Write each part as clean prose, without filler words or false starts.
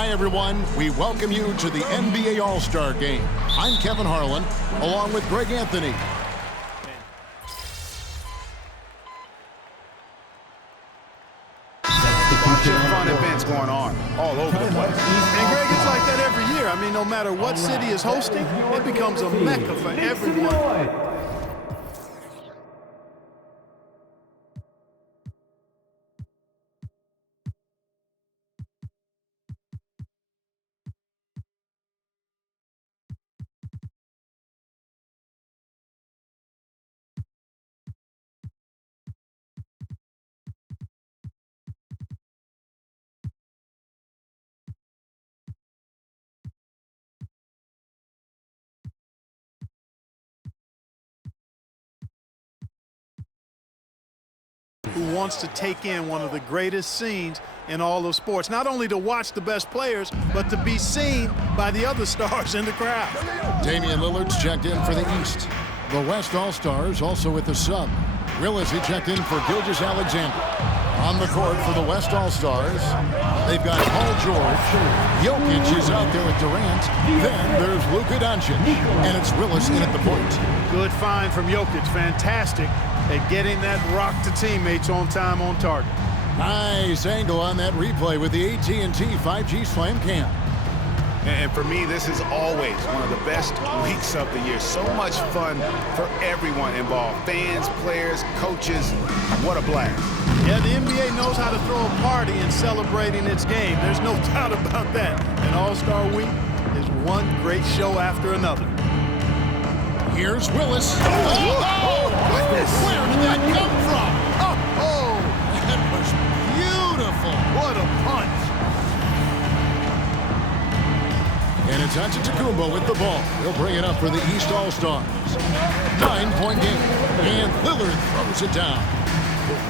Hi, everyone. We welcome you to the NBA All-Star Game. I'm Kevin Harlan, along with Greg Anthony. Bunch of fun events going on all over the place. And Greg, it's like that every year. I mean, no matter what city is hosting, it becomes a mecca for everyone. Who wants to take in one of the greatest scenes in all of sports. Not only to watch the best players, but to be seen by the other stars in the crowd. Damian Lillard's checked in for the East. The West All-Stars also with the sub. Willis, he checked in for Gilgeous-Alexander. On the court for the West All-Stars, they've got Paul George. Jokic is out there with Durant. Then there's Luka Doncic. And it's Willis in at the point. Good find from Jokic. Fantastic at getting that rock to teammates on time, on target. Nice angle on that replay with the AT&T 5G Slam Cam. And for me, this is always one of the best weeks of the year. So much fun for everyone involved. Fans, players, coaches. What a blast. Yeah, the NBA knows how to throw a party in celebrating its game. There's no doubt about that. And All-Star Week is one great show after another. Here's Willis. Oh, goodness. Where did that come from? Oh, that was beautiful. What a punch. And it's Antetokounmpo with the ball. He'll bring it up for the East All-Stars. 9-point game. And Lillard throws it down.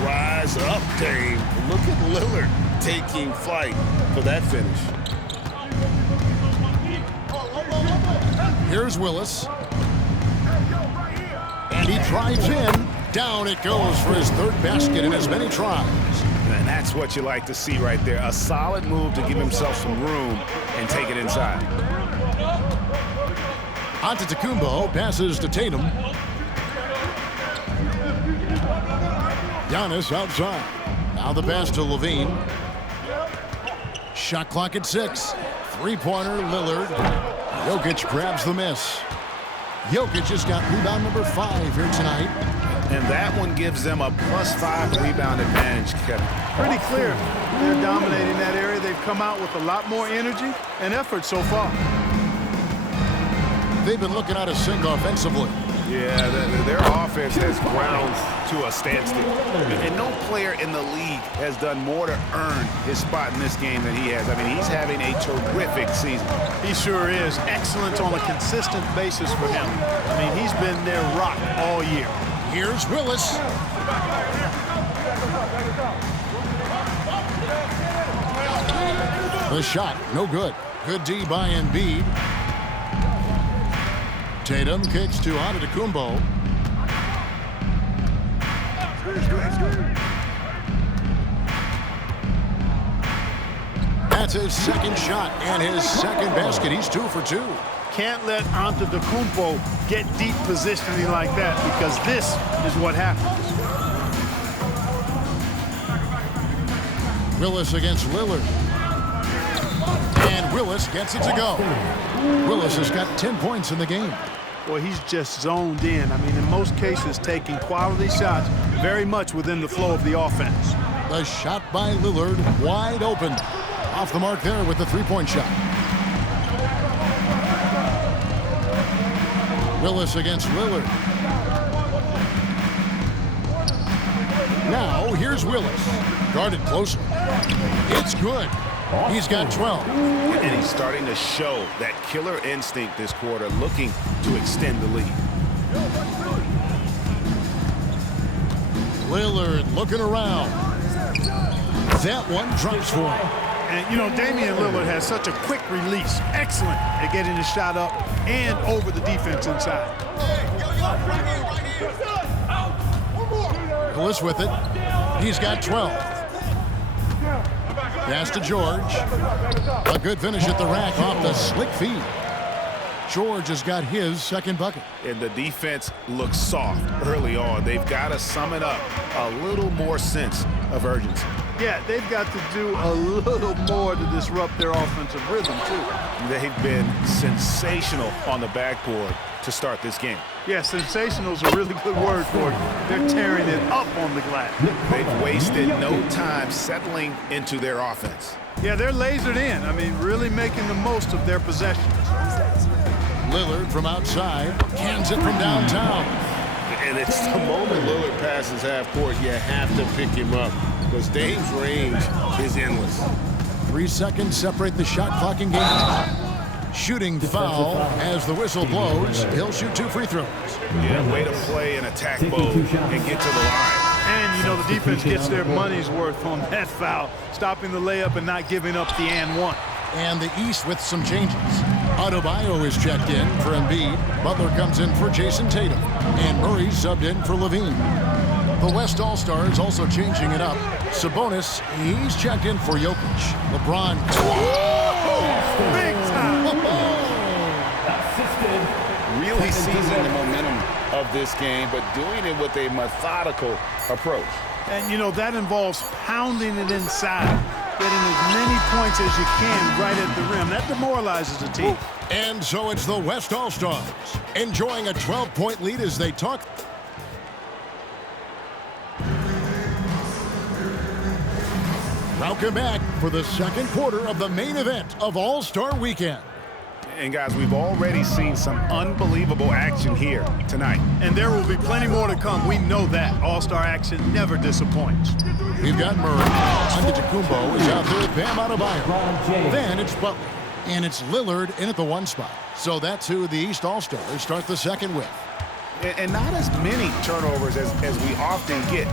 Rise up, Dame. Look at Lillard taking flight for that finish. Here's Willis. And he drives in. Down it goes for his third basket in as many tries. And that's what you like to see right there. A solid move to give himself some room and take it inside. Antetokounmpo passes to Tatum. Giannis outside. Now the pass to Levine. Shot clock at 6. Three-pointer, Lillard. Jokic grabs the miss. Jokic has got rebound number 5 here tonight. And that one gives them a +5 rebound advantage, Kevin. Pretty clear. They're dominating that area. They've come out with a lot more energy and effort so far. They've been looking out of sync offensively. Yeah, their offense has ground to a standstill. And no player in the league has done more to earn his spot in this game than he has. I mean, he's having a terrific season. He sure is. Excellent on a consistent basis for him. I mean, he's been their rock all year. Here's Willis. The shot, no good. Good D by Embiid. Tatum kicks to Antetokounmpo. That's his second shot and his second basket. He's 2 for 2. Can't let Antetokounmpo get deep positioning like that, because this is what happens. Willis against Lillard. And Willis gets it to go. Willis has got 10 points in the game. Boy, he's just zoned in. I mean, in most cases, taking quality shots very much within the flow of the offense. The shot by Lillard, wide open. Off the mark there with the three-point shot. Willis against Lillard. Now, here's Willis. Guarded closer. It's good. He's got 12. And he's starting to show that killer instinct this quarter, looking to extend the lead. Lillard looking around. That one drops for him. And, you know, Damian Lillard has such a quick release. Excellent at getting the shot up and over the defense inside. Willis with it. He's got 12. Pass to George. A good finish at the rack off the slick feed. George has got his second bucket. And the defense looks soft early on. They've got to sum it up a little more sense of urgency. Yeah, they've got to do a little more to disrupt their offensive rhythm, too. They've been sensational on the backboard to start this game. Yeah, sensational is a really good word for it. They're tearing it up on the glass. They've wasted no time settling into their offense. Yeah, they're lasered in. I mean, really making the most of their possessions. Lillard from outside, cans it from downtown. And it's the moment Lillard passes half court, you have to pick him up because Dame's range is endless. 3 seconds separate the shot clock and game. Shooting foul as the whistle blows. He'll shoot 2 free throws. Yeah, way to play an attack mode and get to the line. And, you know, the defense gets their money's worth on that foul, stopping the layup and not giving up the and one. And the East with some changes. Adebayo is checked in for Embiid. Butler comes in for Jason Tatum. And Murray subbed in for Levine. The West All-Stars also changing it up. Sabonis, he's checked in for Jokic. LeBron. Big time! Really seizing the momentum of this game, but doing it with a methodical approach. And, you know, that involves pounding it inside, getting as many points as you can right at the rim. That demoralizes a team. And so it's the West All-Stars enjoying a 12-point lead as they talk. Welcome back for the second quarter of the main event of All-Star Weekend. And guys, we've already seen some unbelievable action here tonight. And there will be plenty more to come. We know that. All-Star action never disappoints. We've got Murray. Antetokounmpo is out there. Bam Adebayo. Then it's Butler. And it's Lillard in at the 1 spot. So that's who the East All-Stars start the second with. And not as many turnovers as we often get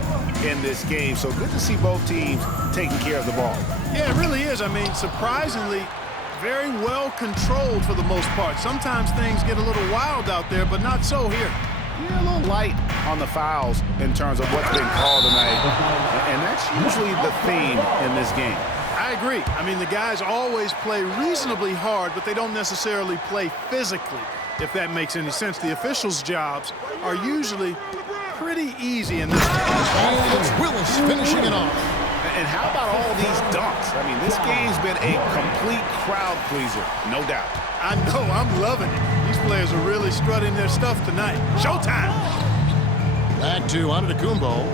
in this game. So good to see both teams taking care of the ball. Yeah, it really is. I mean, surprisingly, very well controlled for the most part. Sometimes things get a little wild out there, but not so here. Yeah, a little light on the fouls in terms of what's been called tonight. And that's usually the theme in this game. I agree. I mean, the guys always play reasonably hard, but they don't necessarily play physically, if that makes any sense. The officials' jobs are usually pretty easy in this game. And it's Willis finishing it off. And how about all these dunks? I mean, this game's been a complete crowd pleaser, no doubt. I know, I'm loving it. These players are really strutting their stuff tonight. Showtime! Back to Antetokounmpo.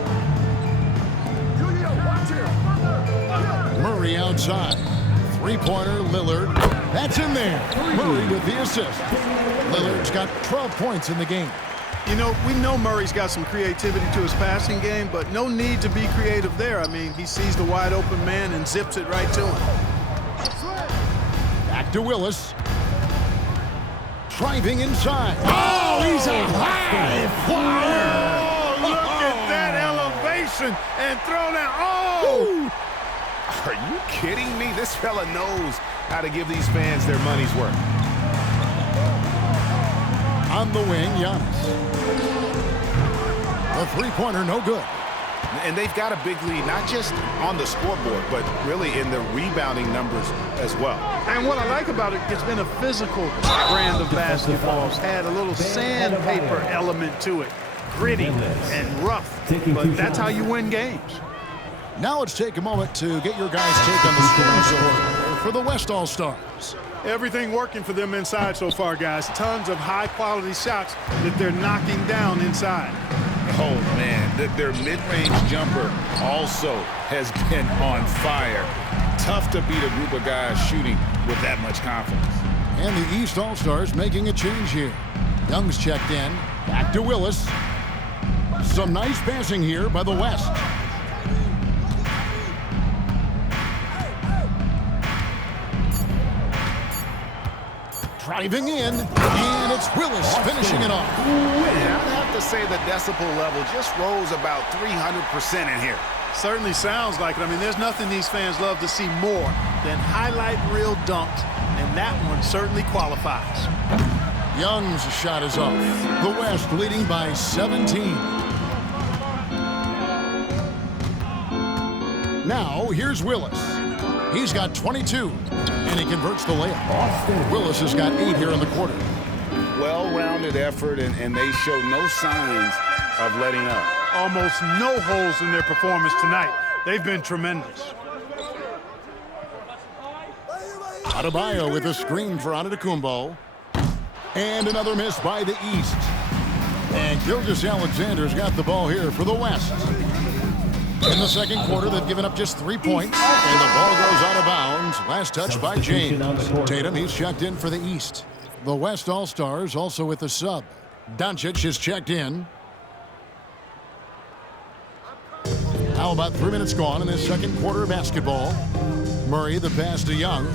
Murray outside. Three-pointer, Lillard. That's in there. Murray with the assist. Lillard's got 12 points in the game. You know, we know Murray's got some creativity to his passing game, but no need to be creative there. I mean, he sees the wide-open man and zips it right to him. Back to Willis. Driving inside. Oh, he's a high flyer! Oh, look at that elevation and throw down. Oh! Are you kidding me? This fella knows how to give these fans their money's worth. On the wing, Giannis. The three-pointer, no good. And they've got a big lead, not just on the scoreboard, but really in the rebounding numbers as well. And what I like about it, it's been a physical brand of basketball. It's had a little sandpaper element to it. Gritty and rough, but that's how you win games. Now let's take a moment to get your guys' take on the scoring order for the West All-Stars. Everything working for them inside so far, guys. Tons of high-quality shots that they're knocking down inside. Oh, man, their mid-range jumper also has been on fire. Tough to beat a group of guys shooting with that much confidence. And the East All-Stars making a change here. Young's checked in. Back to Willis. Some nice passing here by the West. Driving in, and it's Willis finishing it off. Yeah, I'd have to say the decibel level just rose about 300% in here. Certainly sounds like it. I mean, there's nothing these fans love to see more than highlight reel dunks, and that one certainly qualifies. Young's shot is off. The West leading by 17. Now, here's Willis. He's got 22, and he converts the layup. Willis has got 8 here in the quarter. Well-rounded effort, and they show no signs of letting up. Almost no holes in their performance tonight. They've been tremendous. Adebayo with a screen for Antetokounmpo. And another miss by the East. And Gilgeous-Alexander's got the ball here for the West. In the second quarter, they've given up just 3 points, and the ball goes out of bounds. Last touch by James. Tatum, he's checked in for the East. The West All-Stars also with the sub. Doncic is checked in. How about 3 minutes gone in this second quarter of basketball? Murray, the pass to Young.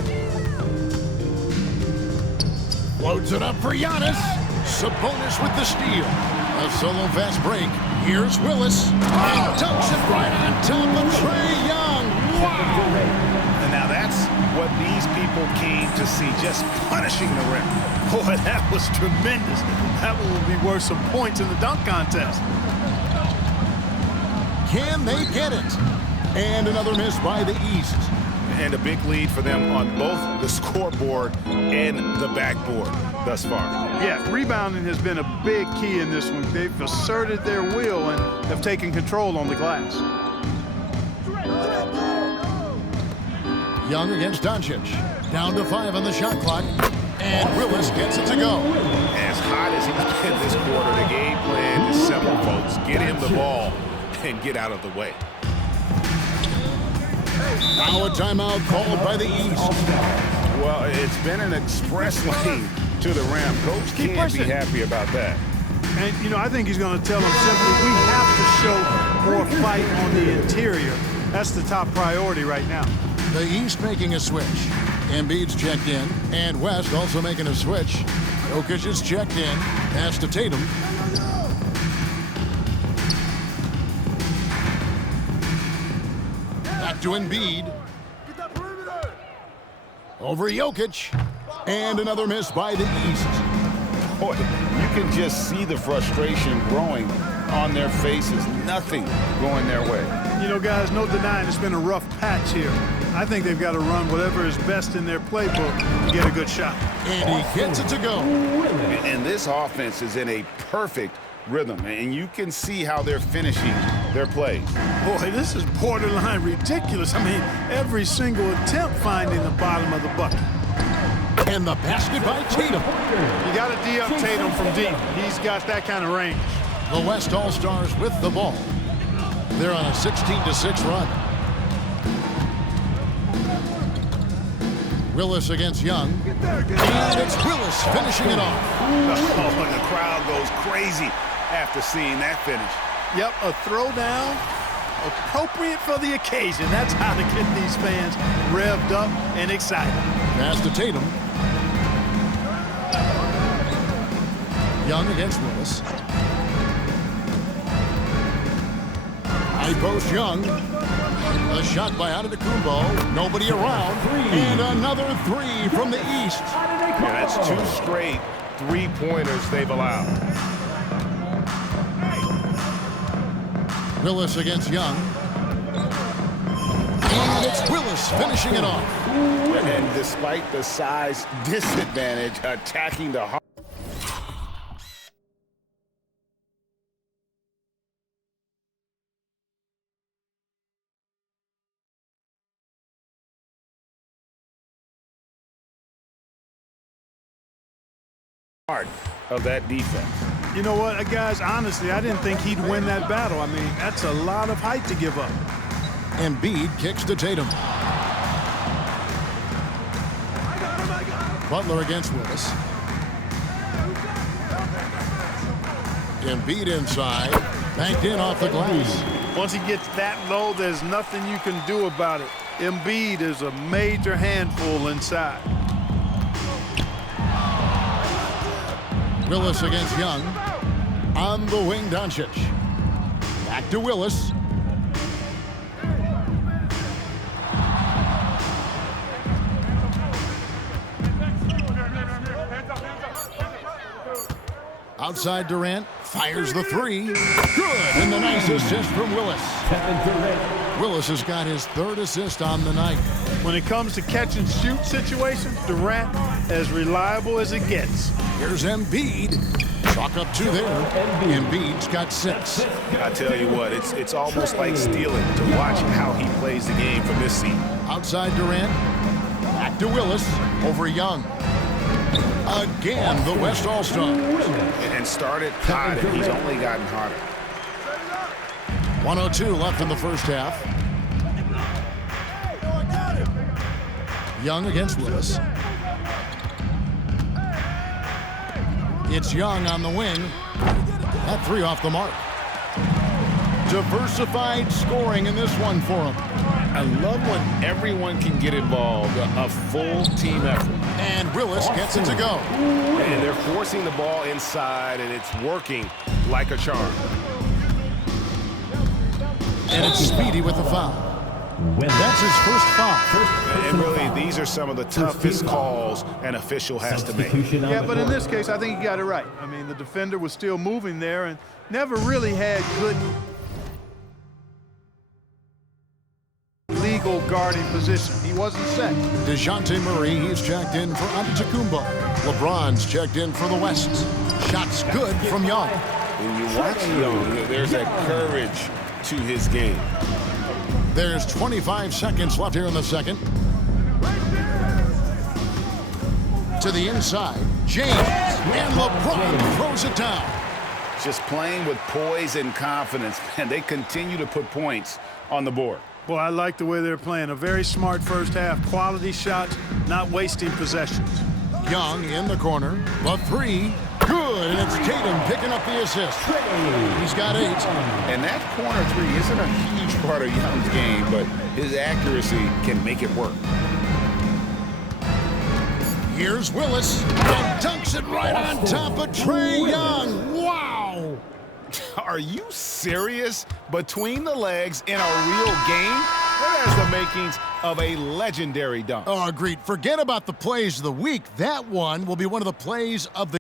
Loads it up for Giannis. Sabonis with the steal. A solo fast break. Here's Willis. And dunks it right on top of Trae Young. Wow! And now that's what these people came to see, just punishing the rim. Boy, that was tremendous. That will be worth some points in the dunk contest. Can they get it? And another miss by the East. And a big lead for them on both the scoreboard and the backboard thus far. Yeah, rebounding has been a big key in this one. They've asserted their will and have taken control on the glass. Young against Doncic. Down to 5 on the shot clock. And Willis gets it to go. As hot as he's been this quarter, the game plan is simple, folks. Get him the ball and get out of the way. Now a timeout called by the East. Well, it's been an express lane to the rim. Coach can't be happy about that. And, you know, I think he's going to tell them simply, we have to show more fight on the interior. That's the top priority right now. The East making a switch. Embiid's checked in. And West also making a switch. Jokic is checked in. Pass to Tatum. Back to Embiid. Over Jokic. And another miss by the East. Boy, you can just see the frustration growing on their faces. Nothing going their way. You know, guys, no denying it's been a rough patch here. I think they've got to run whatever is best in their playbook to get a good shot. And he gets it to go. And this offense is in a perfect rhythm, and you can see how they're finishing their plays. Boy, this is borderline ridiculous. I mean, every single attempt finding the bottom of the bucket. And the basket by Tatum. You got to D up Tatum from deep. He's got that kind of range. The West All-Stars with the ball. They're on a 16-6 run. Willis against Young. And it's Willis finishing it off. Oh, and the crowd goes crazy after seeing that finish. Yep, a throwdown appropriate for the occasion. That's how to get these fans revved up and excited. Pass to Tatum. Young against Willis. High post Young. A shot by Antetokounmpo. Nobody around. And another 3 from the East. Yeah, that's 2 straight three-pointers they've allowed. Willis against Young. And it's Willis finishing it off. And despite the size disadvantage, attacking the heart of that defense. You know what, guys, honestly, I didn't think he'd win that battle. I mean, that's a lot of height to give up. Embiid kicks to Tatum. Butler against Willis. Embiid inside. Banked in off the glass. Once he gets that low, there's nothing you can do about it. Embiid is a major handful inside. Willis against Young. On the wing, Doncic. Back to Willis. Outside Durant. Fires the 3. Good. And the nice assist from Willis. Willis has got his 3rd assist on the night. When it comes to catch-and-shoot situations, Durant as reliable as it gets. Here's Embiid. Chalk up 2 there. Embiid's got 6. I tell you what, it's almost like stealing to watch how he plays the game from this seat. Outside Durant. Back to Willis over Young. Again, the West All-Stars. And started hot, and he's only gotten hotter. 1:02 left in the first half. Young against Willis. It's Young on the wing. That 3 off the mark. Diversified scoring in this one for him. I love when everyone can get involved, a full team effort. And Willis gets it to go. And they're forcing the ball inside, and it's working like a charm. And it's Speedy with the foul. That's his first foul. And really, these are some of the toughest calls an official has to make. Yeah, but in this case, I think he got it right. I mean, the defender was still moving there and never really had good legal guarding position. He wasn't set. DeJounte Murray, he's checked in for Antetokounmpo. LeBron's checked in for the West. Shots good from Young. When you watch Young, there's a courage to his game. There's 25 seconds left here in the second. To the inside, James, and LeBron throws it down. Just playing with poise and confidence, and they continue to put points on the board. Well, I like the way they're playing. A very smart first half. Quality shots, not wasting possessions. Young in the corner. The 3. Good, and it's Tatum picking up the assist. He's got 8. And that corner 3 isn't a huge part of Young's game, but his accuracy can make it work. Here's Willis, and dunks it right on top of Trae Young. Wow! Are you serious? Between the legs in a real game? That has the makings of a legendary dunk. Oh, agreed. Forget about the plays of the week. That one will be one of the plays of the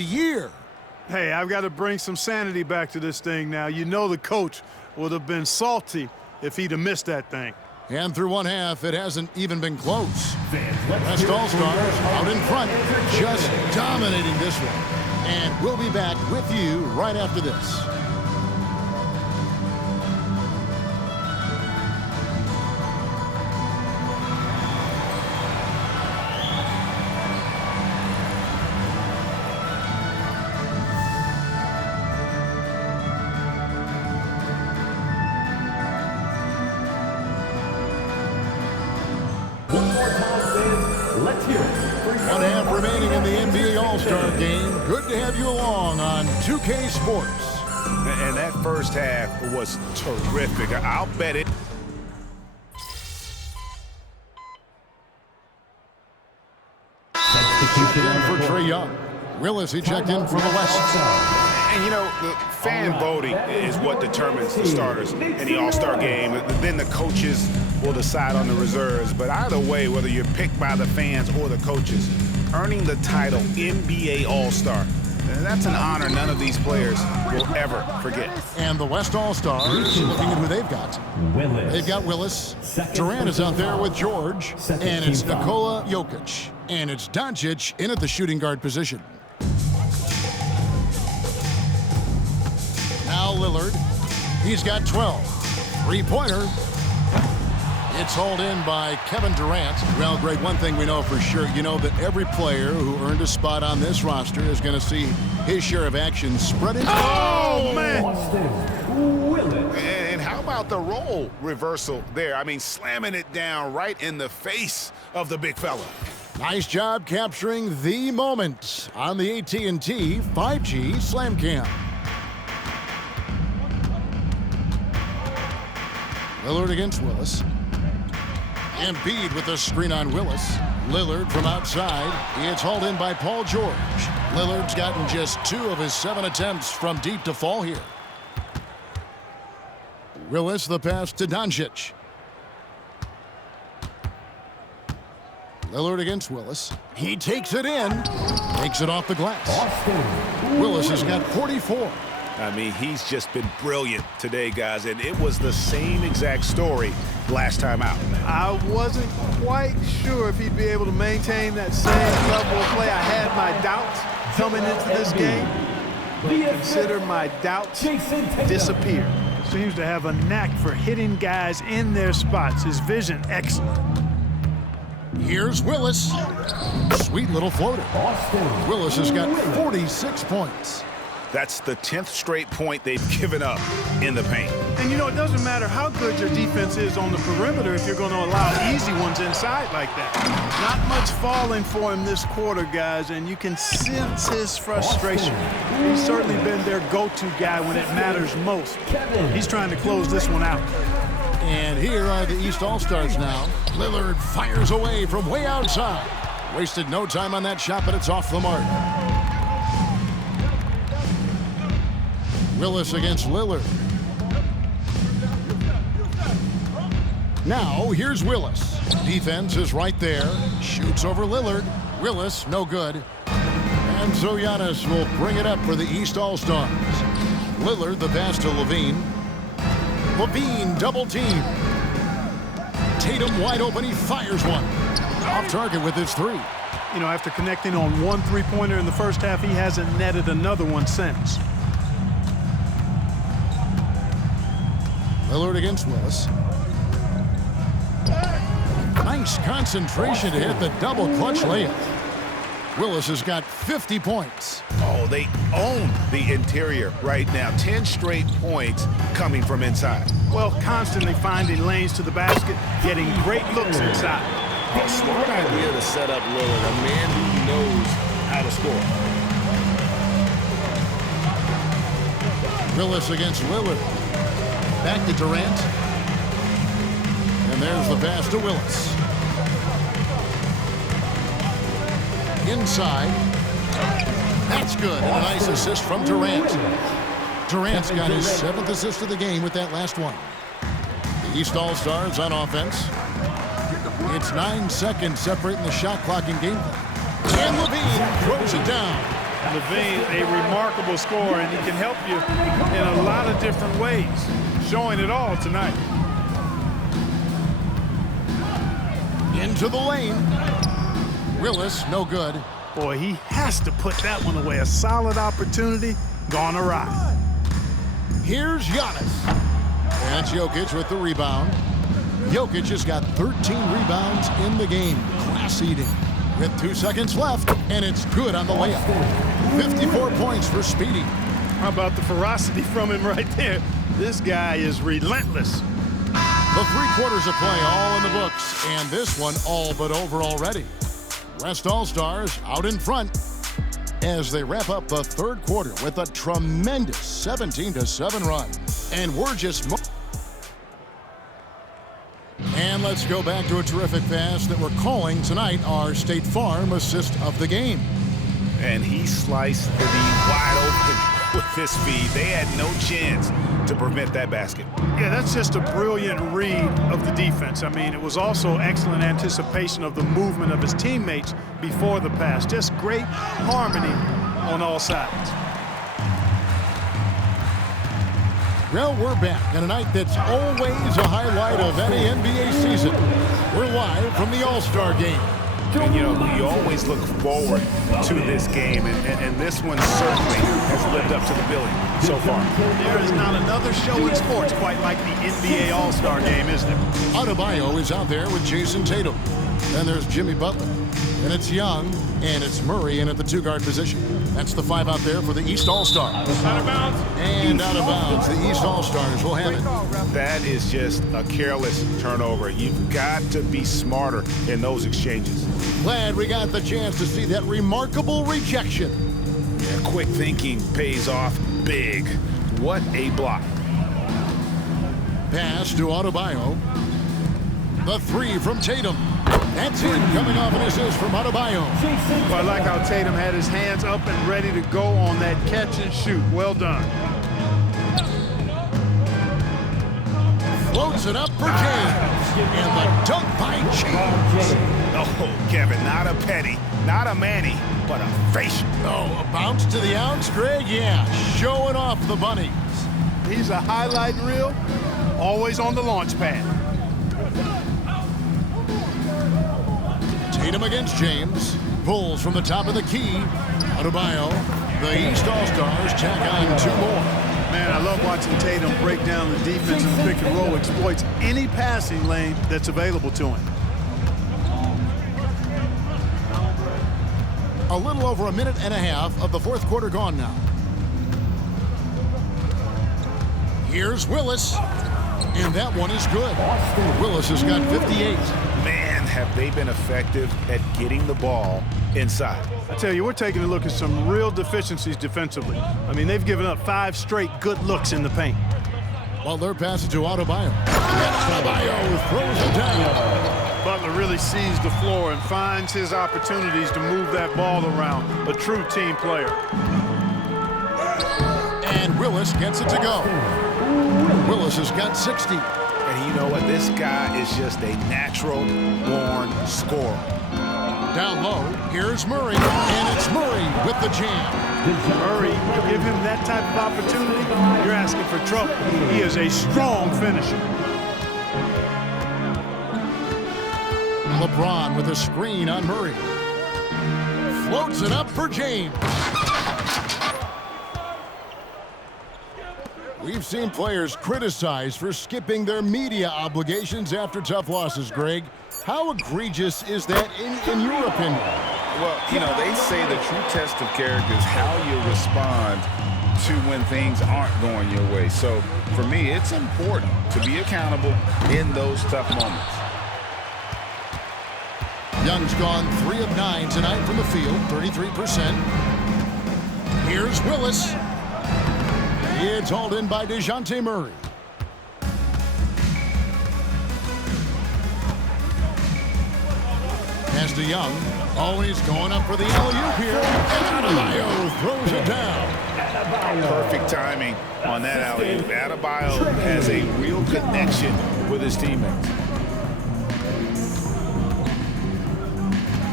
year. Hey, I've got to bring some sanity back to this thing now. You know the coach would have been salty if he'd have missed that thing. And through one half, it hasn't even been close. West All-Stars out in front, just dominating this one. And we'll be back with you right after this. One half remaining in the NBA All-Star game. Good to have you along on 2K Sports. And that first half was terrific. I'll bet it. Checked in for Trae Young. Willis, he checked in for the West. And, you know, the fan voting is what determines the starters in the All-Star game. Then the coaches will decide on the reserves. But either way, whether you're picked by the fans or the coaches, earning the title NBA All-Star, that's an honor none of these players will ever forget. And the West All-Stars, looking at who they've got. They've got Willis. Durant is out there with George. And it's Nikola Jokic. And it's Doncic in at the shooting guard position. Now Lillard. He's got 12. Three-pointer. It's hauled in by Kevin Durant. Well, Greg, one thing we know for sure, you know that every player who earned a spot on this roster is going to see his share of action spreading. Oh, man! And how about the role reversal there? I mean, slamming it down right in the face of the big fella. Nice job capturing the moment on the AT&T 5G Slam Cam. Lillard against Willis. Embiid with a screen on Willis. Lillard from outside. It's hauled in by Paul George. Lillard's gotten just 2 of his 7 attempts from deep to fall here. Willis the pass to Doncic. Lillard against Willis. He takes it in. Takes it off the glass. Willis has got 44. I mean, he's just been brilliant today, guys, and it was the same exact story last time out. I wasn't quite sure if he'd be able to maintain that same level of play. I had my doubts coming into this game, but consider my doubts disappear. Seems to have a knack for hitting guys in their spots. His vision, excellent. Here's Willis. Sweet little floater. Willis has got 46 points. That's the 10th straight point they've given up in the paint. And you know, it doesn't matter how good your defense is on the perimeter if you're going to allow easy ones inside like that. Not much falling for him this quarter, guys, and you can sense his frustration. He's certainly been their go-to guy when it matters most. He's trying to close this one out. And here are the East All-Stars now. Lillard fires away from way outside. Wasted no time on that shot, but it's off the mark. Willis against Lillard. Now, here's Willis. Defense is right there. Shoots over Lillard. Willis, no good. And so Giannis will bring it up for the East All-Stars. Lillard, the pass to LaVine. LaVine, double team. Tatum wide open. He fires one. Off target with his 3. You know, after connecting on 1 3-pointer in the first half, he hasn't netted another one since. Lillard against Willis. Nice concentration to hit the double clutch layup. Willis has got 50 points. Oh, they own the interior right now. 10 straight points coming from inside. Well, constantly finding lanes to the basket, getting great looks inside. A smart idea to set up Lillard, a man who knows how to score. Willis against Lillard. Back to Durant. And there's the pass to Willis. Inside. That's good. And a nice assist from Durant. Durant's got his 7th assist of the game with that last one. The East All-Stars on offense. It's 9 seconds separating the shot clock and game clock. And LaVine throws it down. LaVine, a remarkable scorer, and he can help you in a lot of different ways. Showing it all tonight. Into the lane. Willis, no good. Boy, he has to put that one away. A solid opportunity, gone awry. Here's Giannis. And Jokic with the rebound. Jokic has got 13 rebounds in the game. Class eating. With 2 seconds left, and it's good on the layup. 54 points for Speedy. How about the ferocity from him right there? This guy is relentless. The 3 quarters of play all in the books, and this one all but over already. West All-Stars out in front as they wrap up the 3rd quarter with a tremendous 17-7 run. And we're just... And let's go back to a terrific pass that we're calling tonight our State Farm assist of the game. And he sliced the D wide open with his speed. They had no chance to prevent that basket. Yeah, that's just a brilliant read of the defense. I mean, it was also excellent anticipation of the movement of his teammates before the pass. Just great harmony on all sides. Well, we're back on a night that's always a highlight of any NBA season. We're live from the All-Star Game. And, you know, you always look forward to this game, and this one certainly has lived up to the billing so far. There is not another show in sports quite like the NBA All-Star Game, is there? Adebayo is out there with Jason Tatum. Then there's Jimmy Butler. And it's Young, and it's Murray in at the 2-guard position. That's the 5 out there for the East All-Stars. Out of bounds. And out of bounds, the East All-Stars will have it. That is just a careless turnover. You've got to be smarter in those exchanges. Glad we got the chance to see that remarkable rejection. Yeah, quick thinking pays off big. What a block. pass to Adebayo. The three from Tatum. That's in, coming off an assist from Adebayo. Well, I like how Tatum had his hands up and ready to go on that catch and shoot. Well done. Floats it up for James. And the dunk by James. Oh, Kevin, not a Petty, not a Manny, but a facial. Oh, a bounce to the outs, Greg? Yeah, showing off the bunnies. He's a highlight reel, always on the launch pad. Tatum against James. Pulls from the top of the key. Adebayo. The East All-Stars tack on two more. Man, I love watching Tatum break down the defense and pick and roll, exploits any passing lane that's available to him. A little over a minute and a half of the fourth quarter gone now. Here's Willis. And that one is good. Willis has got 58. Man, have they been effective at getting the ball inside. I tell you, we're taking a look at some real deficiencies defensively. I mean, they've given up 5 straight good looks in the paint. Butler passes to Adebayo. And Adebayo throws it down. Butler really sees the floor and finds his opportunities to move that ball around. A true team player. And Willis gets it to go. Willis has got 60. And you know what? This guy is just a natural-born scorer. Down low, here's Murray, and it's Murray with the jam. Murray, you give him that type of opportunity, you're asking for trouble. He is a strong finisher. LeBron with a screen on Murray. Floats it up for James. We've seen players criticized for skipping their media obligations after tough losses, Greg. How egregious is that in your opinion? Well, you know, they say the true test of character is how you respond to when things aren't going your way. So, for me, it's important to be accountable in those tough moments. Young's gone 3 of 9 tonight from the field, 33%. Here's Willis. It's hauled in by DeJounte Murray. Pass to Young. Always going up for the alley-oop here. And Adebayo throws it down. Perfect timing on that alley-oop. Adebayo has a real connection with his teammates.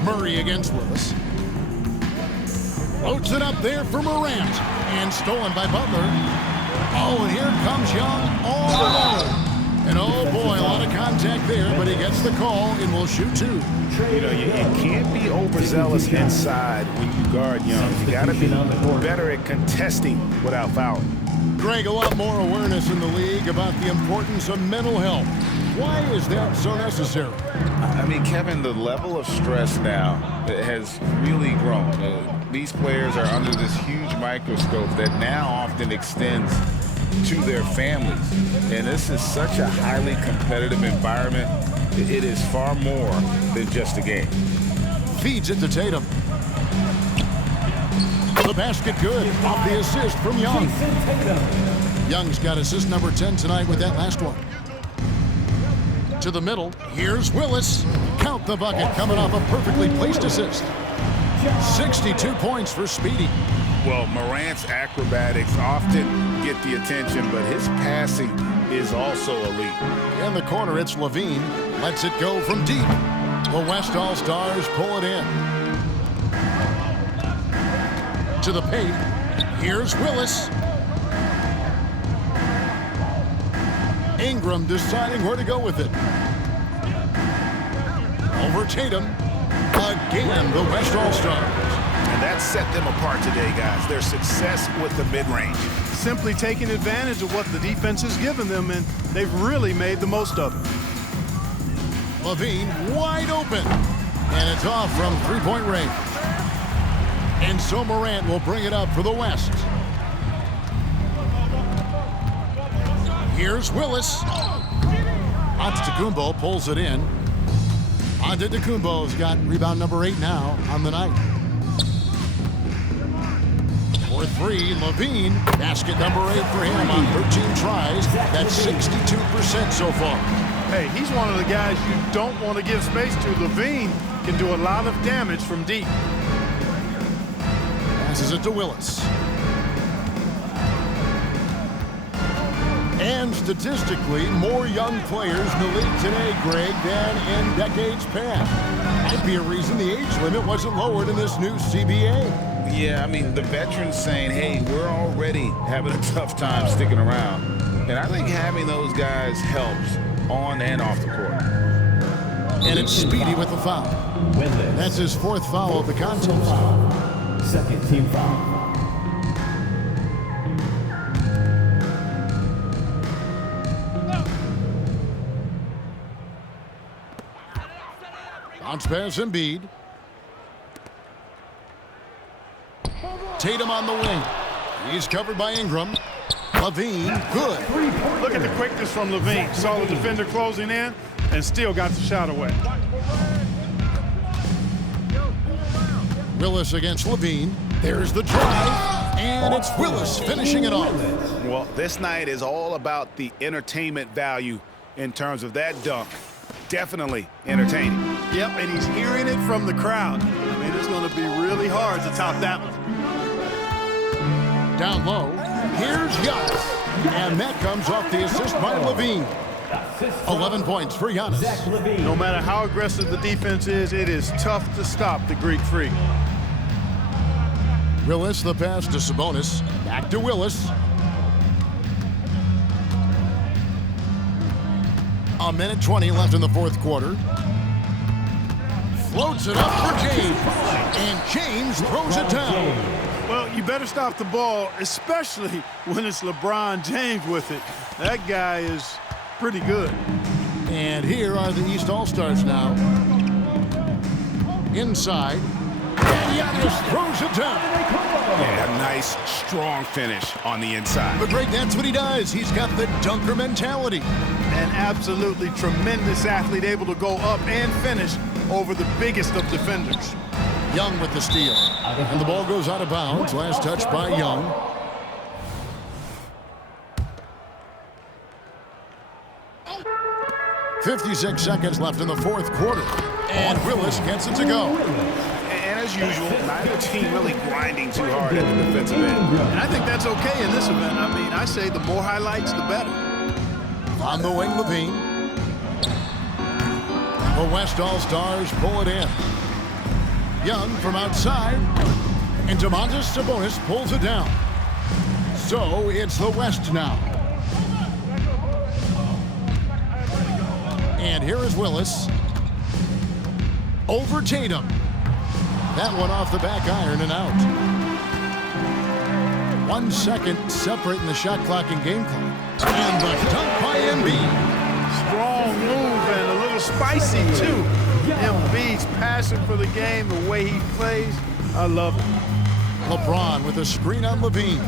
Murray against Willis. Floats it up there for Morant. And stolen by Butler. Oh, and here comes Young all alone. And oh boy, a lot of contact there, but he gets the call and will shoot 2. You know, you can't be overzealous inside when you guard Young. You got to be better at contesting without fouling. Greg, a lot more awareness in the league about the importance of mental health. Why is that so necessary? I mean, Kevin, the level of stress now has really grown. These players are under this huge microscope that now often extends to their families. And this is such a highly competitive environment. It is far more than just a game. Feeds it to Tatum. The basket good off the assist from Young. Young's got assist number 10 tonight with that last one. To the middle, here's Willis. Count the bucket coming off a perfectly placed assist. 62 points for Speedy. Well, Morant's acrobatics often get the attention, but his passing is also elite. In the corner, it's Levine. Lets it go from deep. The West All-Stars pull it in. To the paint. Here's Willis. Ingram deciding where to go with it. Over Tatum. Again, the West All-Stars. And that set them apart today, guys. Their success with the mid-range. Simply taking advantage of what the defense has given them, and they've really made the most of it. Levine wide open. And it's off from three-point range. And so Morant will bring it up for the West. Here's Willis. Antetokounmpo pulls it in. Antetokounmpo's got rebound number 8 now on the night. For three, Levine. Basket number 8 for him on 13 tries. That's 62% so far. Hey, he's one of the guys you don't want to give space to. Levine can do a lot of damage from deep. Passes it to Willis. And statistically, more young players in the league today, Greg, than in decades past. Might be a reason the age limit wasn't lowered in this new CBA. Yeah, I mean, the veterans saying, hey, we're already having a tough time sticking around. And I think having those guys helps on and off the court. And it's Speedy with the foul. That's his 4th foul of the contest. Second team foul. Bounce pass Embiid. Tatum on the wing. He's covered by Ingram. Levine, good. Look at the quickness from Levine. Saw the defender closing in and still got the shot away. Willis against Levine. There's the drive. And it's Willis finishing it off. Well, this night is all about the entertainment value in terms of that dunk. Definitely entertaining. Yep, and he's hearing it from the crowd. I mean, it's going to be really hard to top that one. Down low, here's Giannis. And that comes off the assist by Levine. 11 points for Giannis. No matter how aggressive the defense is, it is tough to stop the Greek Freak. Willis, the pass to Sabonis. Back to Willis. A minute 20 left in the 4th quarter. Floats it up for James. And James throws it down. Well, you better stop the ball, especially when it's LeBron James with it. That guy is pretty good. And here are the East All-Stars now. Inside. And Giannis throws it down. Yeah, a nice, strong finish on the inside. But Greg, that's what he does. He's got the dunker mentality. An absolutely tremendous athlete, able to go up and finish over the biggest of defenders. Young with the steal. And the ball goes out of bounds. Last touch by Young. .56 seconds left in the 4th quarter. And Willis gets it to go. And as usual, neither team really grinding too hard at the defensive end. And I think that's okay in this event. I mean, I say the more highlights, the better. On the wing, Levine. The West All-Stars pull it in. Young from outside. And Domantas Sabonis pulls it down. So it's the West now. And here is Willis. Over Tatum. That one off the back iron and out. 1 second separating the shot clock and game clock. And the dunk by Embiid. Strong move and a little spicy, too. Embiid's passion for the game, the way he plays, I love it. LeBron with a screen on Levine.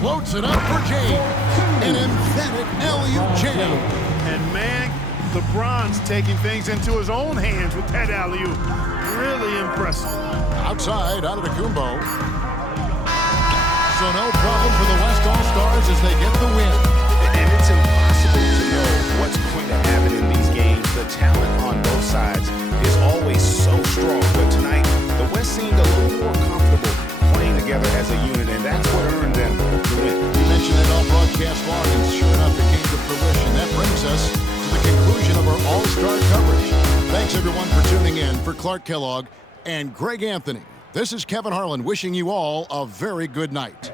Floats it up for James. An emphatic alley-oop jam. And, man, LeBron's taking things into his own hands with that alley-oop. Really impressive. Outside, Antetokounmpo. So no problem for the West All-Stars as they get the win. And it's impossible to know what's going to happen in these games. The talent on both sides is always so strong. But tonight, the West seemed a little more comfortable playing together as a unit, and that's what earned them the win. We mentioned it all broadcast long, and sure enough, it came to fruition. That brings us to the conclusion of our All-Star coverage. Thanks, everyone, for tuning in. For Clark Kellogg and Greg Anthony, this is Kevin Harlan wishing you all a very good night.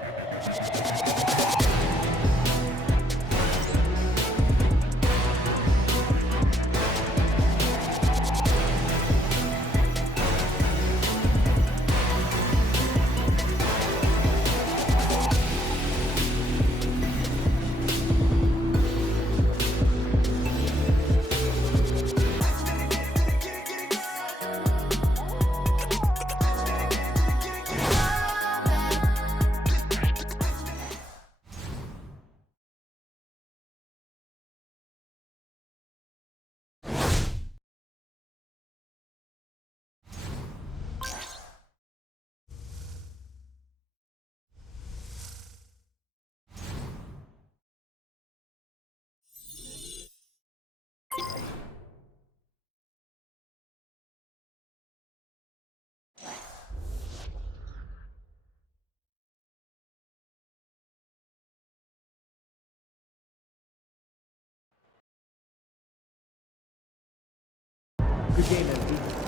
Good game, MD.